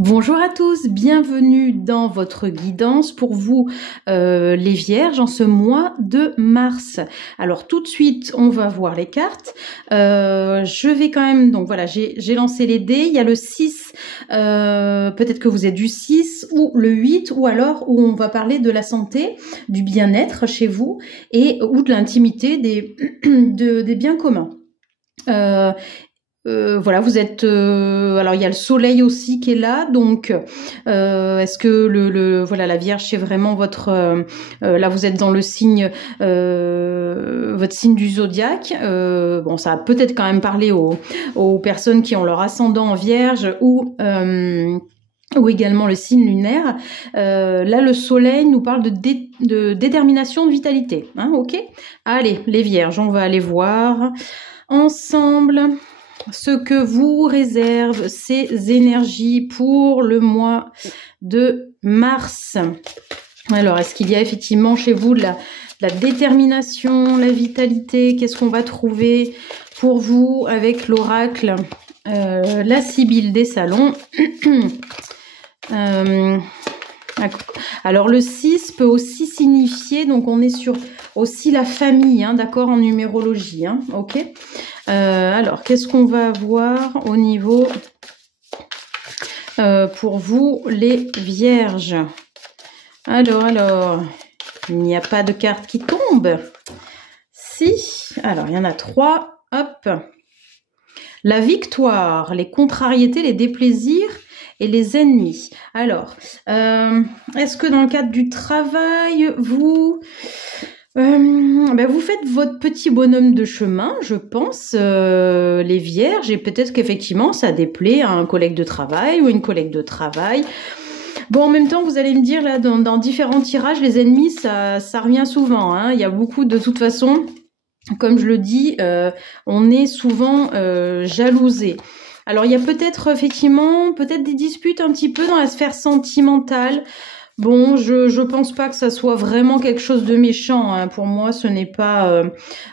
Bonjour à tous, bienvenue dans votre guidance pour vous les vierges en ce mois de mars. Alors tout de suite on va voir les cartes. Je vais quand même, donc voilà, j'ai lancé les dés, il y a le 6, peut-être que vous êtes du 6 ou le 8 ou alors où on va parler de la santé, du bien-être chez vous et ou de l'intimité des biens communs. Voilà, vous êtes. Alors il y a le soleil aussi qui est là, donc est-ce que voilà la Vierge c'est vraiment votre. Là vous êtes dans le signe, votre signe du zodiaque. Bon, ça va peut-être quand même parler aux personnes qui ont leur ascendant en Vierge ou également le signe lunaire. Là, le soleil nous parle de détermination, de vitalité. Hein, ok. Allez, les Vierges, on va aller voir ensemble ce que vous réservent ces énergies pour le mois de mars. Alors, est-ce qu'il y a effectivement chez vous de la détermination, la vitalité? Qu'est-ce qu'on va trouver pour vous avec l'oracle la Sibylle des salons? Alors le 6 peut aussi signifier, donc on est sur aussi la famille, hein, d'accord, en numérologie, hein, ok. Alors qu'est-ce qu'on va avoir au niveau pour vous les vierges? Alors, il n'y a pas de carte qui tombe. Si, alors il y en a 3, hop. La victoire, les contrariétés, les déplaisirs et les ennemis. Alors, est-ce que dans le cadre du travail, vous faites votre petit bonhomme de chemin, je pense, les vierges, et peut-être qu'effectivement, ça déplaît à un collègue de travail ou une collègue de travail. Bon, en même temps, vous allez me dire, là, dans différents tirages, les ennemis, ça revient souvent, hein. Il y a beaucoup, de toute façon, comme je le dis, on est souvent jalousé. Alors, il y a peut-être effectivement, des disputes un petit peu dans la sphère sentimentale. Bon, je pense pas que ça soit vraiment quelque chose de méchant, hein. Pour moi, ce n'est pas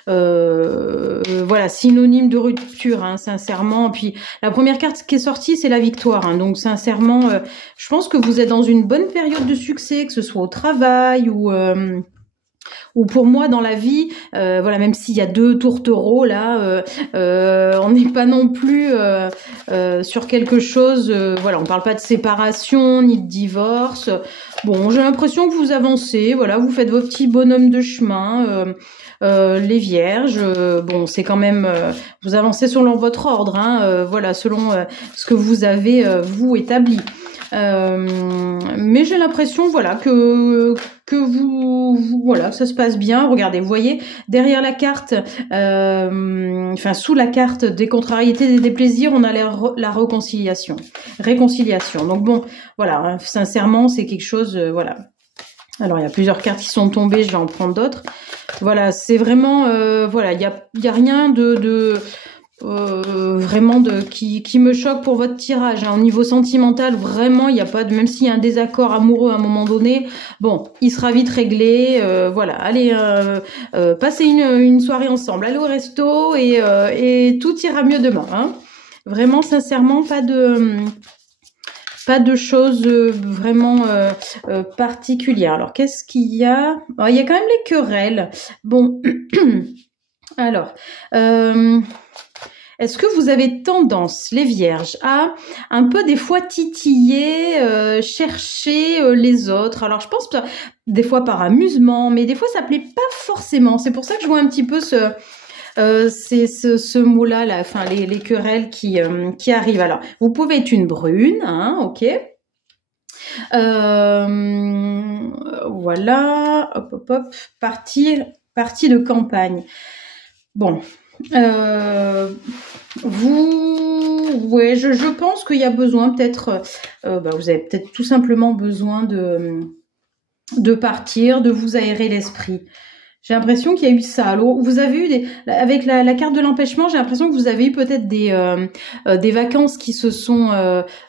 voilà, synonyme de rupture, hein, sincèrement. Puis la première carte qui est sortie, c'est la victoire, hein. Donc sincèrement, je pense que vous êtes dans une bonne période de succès, que ce soit au travail ou pour moi dans la vie, voilà, même s'il y a 2 tourtereaux là, on n'est pas non plus sur quelque chose, voilà, on parle pas de séparation ni de divorce. Bon, j'ai l'impression que vous avancez, voilà, vous faites vos petits bonhommes de chemin, les vierges, bon, c'est quand même, vous avancez selon votre ordre, hein, voilà, selon ce que vous avez vous établi. Mais j'ai l'impression, voilà, que vous voilà, ça se passe bien. Regardez, vous voyez derrière la carte, enfin sous la carte des contrariétés, des déplaisirs, on a la réconciliation. Donc bon, voilà, hein, sincèrement, c'est quelque chose, voilà. Alors il y a plusieurs cartes qui sont tombées, je vais en prendre d'autres. Voilà, c'est vraiment, voilà, il y a rien vraiment qui me choque pour votre tirage, hein. Au niveau sentimental, vraiment, il n'y a pas de, même s'il y a un désaccord amoureux à un moment donné, bon, il sera vite réglé, voilà, allez, passez une soirée ensemble, allez au resto et tout ira mieux demain, hein. Vraiment, sincèrement, pas de choses vraiment particulières. Alors, qu'est-ce qu'il y a? Alors, il y a quand même les querelles. Bon, alors, est-ce que vous avez tendance, les vierges, à un peu des fois titiller, chercher les autres? Alors je pense des fois par amusement, mais des fois ça plaît pas forcément. C'est pour ça que je vois un petit peu ce mot-là, là, enfin les querelles qui arrivent. Alors vous pouvez être une brune, hein, ok. Voilà, hop, partie de campagne. Bon. Ouais, je pense qu'il y a besoin peut-être, vous avez peut-être tout simplement besoin de partir, de vous aérer l'esprit. J'ai l'impression qu'il y a eu ça. Alors, vous avez eu avec la carte de l'empêchement, j'ai l'impression que vous avez eu peut-être des vacances qui se sont,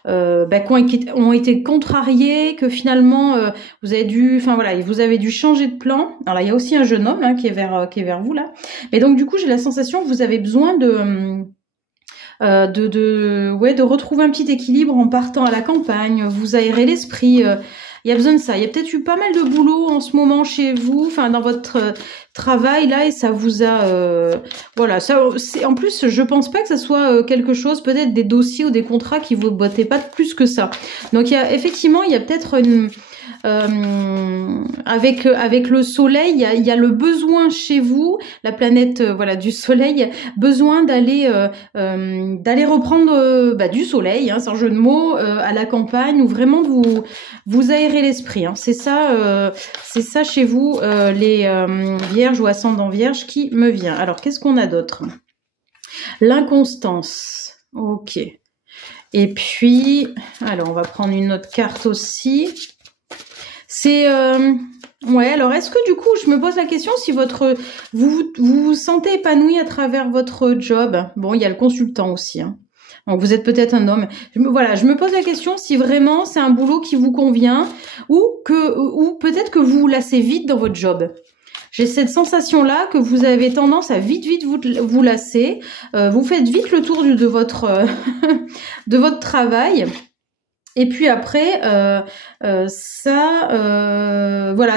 qui ont été contrariées, que finalement vous avez dû, enfin voilà, vous avez dû changer de plan. Alors là, il y a aussi un jeune homme, hein, qui est vers vous là. Et donc du coup, j'ai la sensation que vous avez besoin de retrouver un petit équilibre en partant à la campagne, vous aérez l'esprit. Il y a besoin de ça. Il y a peut-être eu pas mal de boulot en ce moment chez vous, enfin dans votre travail là, et ça vous a, voilà. Ça, en plus, je pense pas que ça soit quelque chose, peut-être des dossiers ou des contrats qui vous bottaient pas plus que ça. Donc effectivement, il y a peut-être une avec le soleil, il y a le besoin chez vous, la planète voilà du soleil, besoin d'aller reprendre du soleil, hein, sans jeu de mots, à la campagne, ou vraiment vous aérez l'esprit. Hein. C'est ça chez vous, les vierges ou ascendants vierges qui me vient. Alors qu'est-ce qu'on a d'autre? L'inconstance. Ok. Et puis, alors on va prendre une autre carte aussi. C'est ouais. Alors, est-ce que du coup, je me pose la question si vous vous sentez épanoui à travers votre job? Bon, il y a le consultant aussi. Hein. Donc, vous êtes peut-être un homme. Je me pose la question si vraiment c'est un boulot qui vous convient ou peut-être que vous vous lassez vite dans votre job. J'ai cette sensation-là que vous avez tendance à vite vous lasser. Vous faites vite le tour de votre de votre travail. Et puis après, voilà,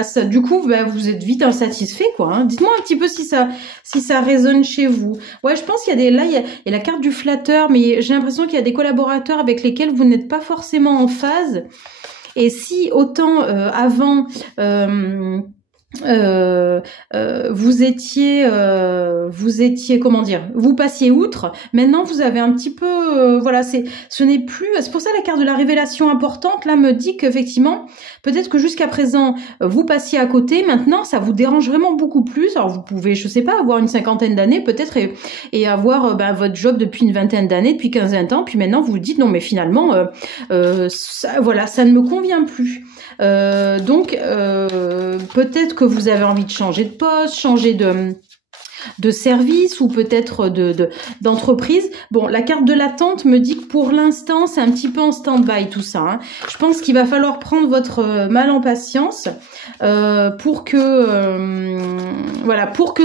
ça, du coup, vous êtes vite insatisfait, quoi. Hein. Dites-moi un petit peu si ça résonne chez vous. Ouais, je pense qu'il y a il y a la carte du flatteur, mais j'ai l'impression qu'il y a des collaborateurs avec lesquels vous n'êtes pas forcément en phase. Et si autant avant vous étiez comment dire, vous passiez outre, maintenant vous avez un petit peu voilà, c'est pour ça la carte de la révélation importante là me dit qu'effectivement peut-être que jusqu'à présent vous passiez à côté, maintenant ça vous dérange vraiment beaucoup plus. Alors vous pouvez, je sais pas, avoir une cinquantaine d'années peut-être et avoir votre job depuis une vingtaine d'années, depuis 15-20 ans, puis maintenant vous vous dites non mais finalement voilà, ça ne me convient plus. Donc peut-être que vous avez envie de changer de poste, changer de service ou peut-être d'entreprise. Bon, la carte de l'attente me dit que pour l'instant, c'est un petit peu en stand-by tout ça. Hein. Je pense qu'il va falloir prendre votre mal en patience pour que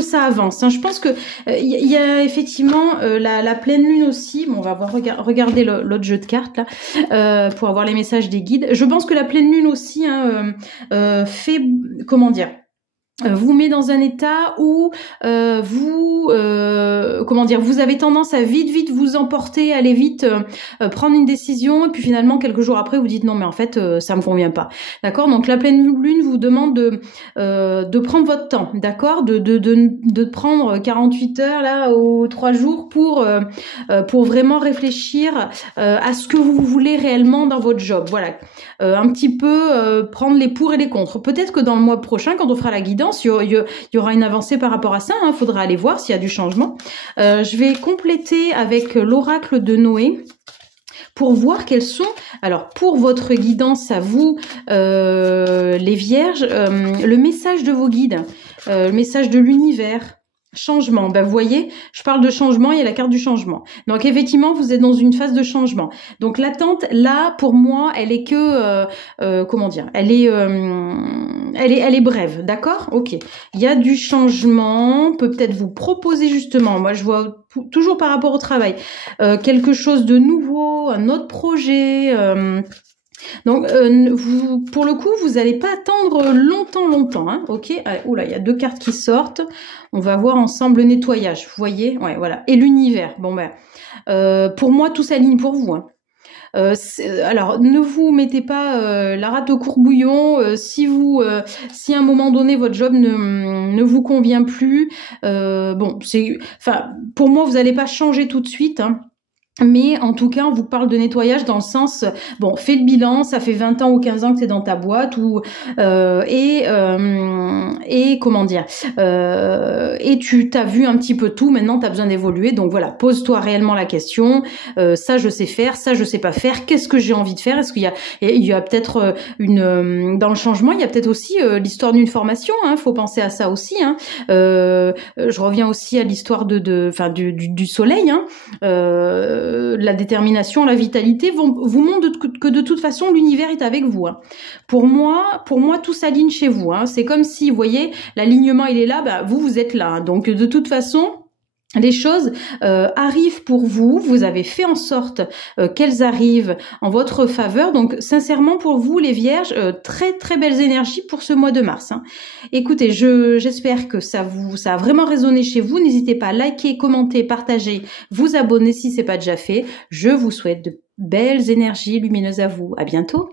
ça avance. Hein. Je pense que il y a effectivement la pleine lune aussi. Bon, on va regarder l'autre jeu de cartes là pour avoir les messages des guides. Je pense que la pleine lune aussi fait, comment dire, vous met dans un état où vous avez tendance à vite vous emporter, aller vite prendre une décision, et puis finalement quelques jours après vous dites non mais en fait ça me convient pas. D'accord? Donc la pleine lune vous demande de prendre votre temps, d'accord? De prendre 48 heures là ou 3 jours pour vraiment réfléchir à ce que vous voulez réellement dans votre job. Voilà. Un petit peu prendre les pour et les contre. Peut-être que dans le mois prochain, quand on fera la guidance, il y aura une avancée par rapport à ça. Hein. Faudra aller voir s'il y a du changement. Je vais compléter avec l'oracle de Noé pour voir quels sont, alors pour votre guidance à vous, les vierges, le message de vos guides, le message de l'univers. Changement, vous voyez, je parle de changement, il y a la carte du changement. Donc effectivement, vous êtes dans une phase de changement. Donc l'attente, là, pour moi, elle est que, comment dire, elle est brève, d'accord? Ok. Il y a du changement, peut-être vous proposer justement, moi je vois toujours par rapport au travail, quelque chose de nouveau, un autre projet. Donc, pour le coup, vous n'allez pas attendre longtemps, hein, ok? Oula, il y a 2 cartes qui sortent. On va voir ensemble le nettoyage, vous voyez? Ouais, voilà. Et l'univers. Bon, pour moi, tout s'aligne pour vous, hein. Alors, ne vous mettez pas la rate au courbouillon si à un moment donné votre job ne vous convient plus. Pour moi, vous n'allez pas changer tout de suite, hein. Mais en tout cas, on vous parle de nettoyage dans le sens, bon, fais le bilan, ça fait 20 ans ou 15 ans que tu es dans ta boîte, et comment dire, et tu t'as vu un petit peu tout, maintenant tu as besoin d'évoluer, donc voilà, pose-toi réellement la question, ça je sais faire, ça je sais pas faire, qu'est-ce que j'ai envie de faire? Est-ce qu'il y a peut-être dans le changement, il y a peut-être aussi l'histoire d'une formation, hein, faut penser à ça aussi, hein. Je reviens aussi à l'histoire du soleil, hein. La détermination, la vitalité vous montrent que de toute façon l'univers est avec vous. Hein. Pour moi, tout s'aligne chez vous. Hein. C'est comme si, vous voyez, l'alignement il est là, vous êtes là. Hein. Donc de toute façon, les choses arrivent pour vous, vous avez fait en sorte qu'elles arrivent en votre faveur. Donc sincèrement pour vous les Vierges, très très belles énergies pour ce mois de mars. Hein. Écoutez, j'espère que ça a vraiment résonné chez vous. N'hésitez pas à liker, commenter, partager, vous abonner si c'est pas déjà fait. Je vous souhaite de belles énergies lumineuses à vous. À bientôt.